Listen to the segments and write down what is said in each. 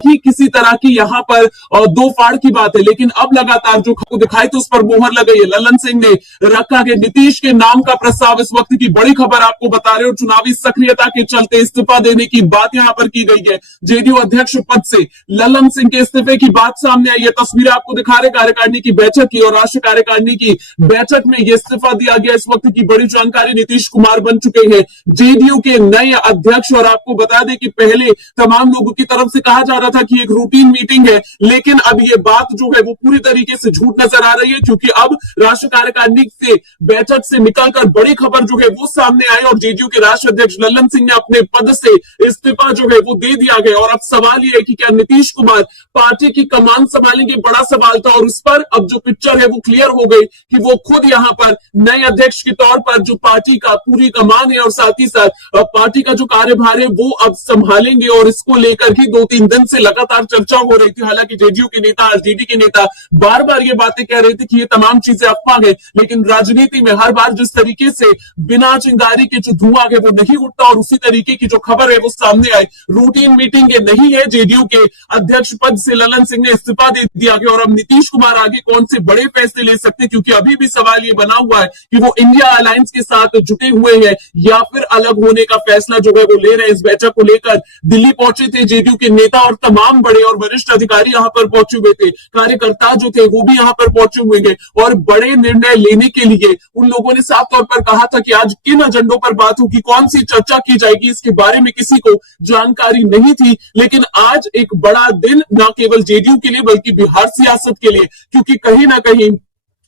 कि किसी तरह की यहाँ पर दो फाड़ की बात है, लेकिन अब लगातार जो खबर दिखाई थी उस पर मोहर लग गई है। ललन सिंह ने रखा कि नीतीश के नाम का प्रस्ताव, इस वक्त की बड़ी खबर आपको बता रहे हो, चुनावी सक्रियता के चलते इस्तीफा देने की बात यहां पर की गई है। जेडीयू अध्यक्ष पद से ललन सिंह के इस्तीफे की बात सामने आई है। तस्वीरें आपको दिखा रहे कार्यकारिणी की बैठक की, और राष्ट्रीय कार्यकारिणी की बैठक में यह इस्तीफा दिया गया। इस वक्त की बड़ी जानकारी, नीतीश कुमार बन चुके हैं जेडीयू के नए अध्यक्ष। और आपको बता दें कि पहले तमाम लोगों की तरफ से कहा जा रहा था कि एक रूटीन मीटिंग है, लेकिन अब ये बात जो है वो पूरी तरीके से झूठ नजर आ रही है, क्योंकि अब राष्ट्रीय कार्यकारिणी से बैठक से निकलकर बड़ी खबर जो है वो सामने आई और जेडीयू के राष्ट्रीय अध्यक्ष ललन सिंह ने अपने पद से इस्तीफा जो है वो दे दिया गया। और अब सवाल ये है कि क्या नीतीश कुमार पार्टी की कमान संभालेंगे, बड़ा सवाल था। और उस पर अब जो पिक्चर है वो क्लियर हो गई कि वो खुद यहां पर नए अध्यक्ष के तौर पर जो पार्टी का पूरी कमान है और साथ ही साथ पार्टी का जो कार्यभार है वो अब संभालेंगे। और इसको लेकर ही 2-3 दिन से लगातार चर्चा हो रही थी। हालांकि जेडीयू के नेता, आरजेडी के नेता बार बार ये बातें कह रहे थे कि ये तमाम चीजें अफवाह है, लेकिन राजनीति में हर बार जिस तरीके से बिना चिंगारी के जो धुआं है वो नहीं उठता, और उसी तरीके की जो खबर है वो सामने आई। रूटीन मीटिंग ये नहीं है, जेडीयू के अध्यक्ष पद से ललन सिंह ने इस्तीफा दे दिया गया। और अब नीतीश कुमार आगे कौन से बड़े फैसले ले सकते हैं, क्योंकि अभी भी सवाल ये बना हुआ है कि वो इंडिया अलायंस के साथ जुटे हुए हैं या फिर अलग होने का फैसला जो है वो ले रहे हैं। इस बैठक को लेकर दिल्ली पहुंचे थे जेडीयू के नेता और तमाम बड़े और वरिष्ठ अधिकारी यहां पर पहुंचे हुए थे, कार्यकर्ता जो थे वो भी यहां पर पहुंचे हुए हैं। और बड़े निर्णय लेने के लिए उन लोगों ने साफ तौर पर कहा था कि आज किन एजेंडों पर बात होगी, कौन सी चर्चा की जाएगी, इसके बारे में किसी को जानकारी नहीं थी। लेकिन आज एक बड़ा दिन न केवल जेडीयू के लिए बल्कि बिहार सियासत के लिए, क्योंकि कहीं ना कहीं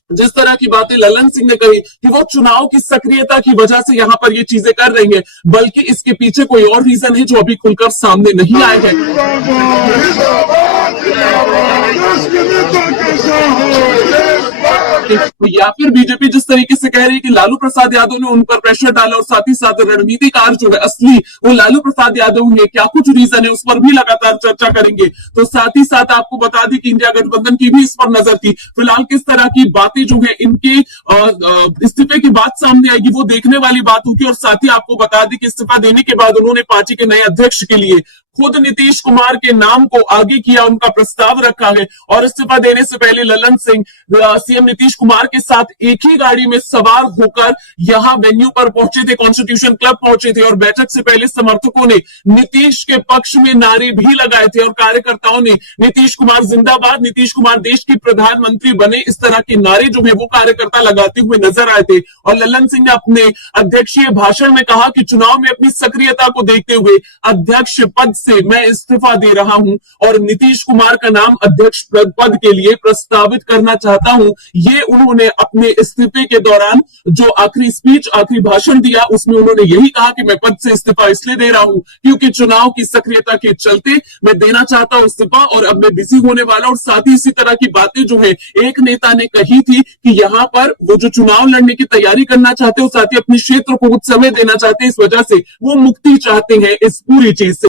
जिस तरह की बातें ललन सिंह ने कही कि वो चुनाव की सक्रियता की वजह से यहां पर ये चीजें कर रही हैं, बल्कि इसके पीछे कोई और रीजन है जो अभी खुलकर सामने नहीं आए हैं। या फिर बीजेपी जिस तरीके से कह रही है कि लालू प्रसाद यादव ने उन पर प्रेशर डाला, और साथ ही साथ रणनीतिकार जो है असली वो लालू प्रसाद यादव है, क्या कुछ रीजन है उस पर भी लगातार चर्चा करेंगे। तो साथ ही साथ आपको बता दें कि इंडिया गठबंधन की भी इस पर नजर थी। फिलहाल किस तरह की बातें जो है इनके इस्तीफे की बात सामने आएगी वो देखने वाली बात होगी। और साथ ही आपको बता दें कि इस्तीफा देने के बाद उन्होंने पार्टी के नए अध्यक्ष के लिए खुद नीतीश कुमार के नाम को आगे किया, उनका प्रस्ताव रखा है। और इस्तीफा देने से पहले ललन सिंह सीएम नीतीश कुमार के साथ एक ही गाड़ी में सवार होकर यहां वेन्यू पर पहुंचे थे, कॉन्स्टिट्यूशन क्लब पहुंचे थे। और बैठक से पहले समर्थकों ने नीतीश के पक्ष में नारे भी लगाए थे, और कार्यकर्ताओं ने नीतीश कुमार जिंदाबाद, नीतीश कुमार देश के प्रधानमंत्री बने, इस तरह के नारे जो है वो कार्यकर्ता लगाते हुए नजर आए थे। और ललन सिंह ने अपने अध्यक्षीय भाषण में कहा कि चुनाव में अपनी सक्रियता को देखते हुए अध्यक्ष पद से मैं इस्तीफा दे रहा हूं और नीतीश कुमार का नाम अध्यक्ष पद के लिए प्रस्तावित करना चाहता हूं। ये उन्होंने अपने इस्तीफे के दौरान जो आखिरी स्पीच, आखिरी भाषण दिया उसमें उन्होंने यही कहा कि मैं पद से इस्तीफा इसलिए दे रहा हूं क्योंकि चुनाव की सक्रियता के चलते मैं देना चाहता हूं इस्तीफा, और अब मैं बिजी होने वाला। और साथ ही इसी तरह की बातें जो है एक नेता ने कही थी कि यहां पर वो जो चुनाव लड़ने की तैयारी करना चाहते हो, साथ ही अपने क्षेत्र को कुछ समय देना चाहते हैं, इस वजह से वो मुक्ति चाहते हैं इस पूरी चीज से।